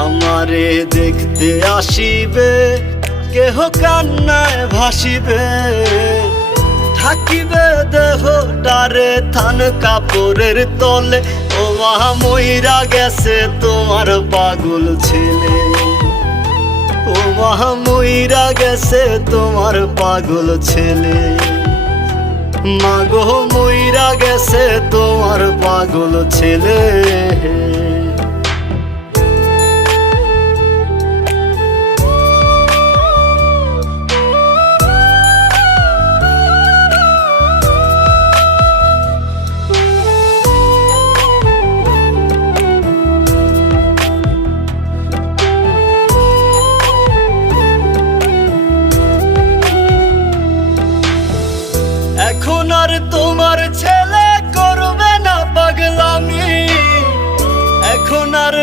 আমারে দেখতে আসিবে, কেহ কান্নায় ভাসিবে, থাকিবে দেহটারে থান কাপড়ের তলে। ও মা মইরা গেছে তোমার পাগল ছেলে, ও মা মইরা গেছে তোমার পাগল ছেলে, মাগো মইরা গেছে তোমার পাগল ছেলে। এখন আর তোমার ছেলে করবে না পাগলামি, এখন আর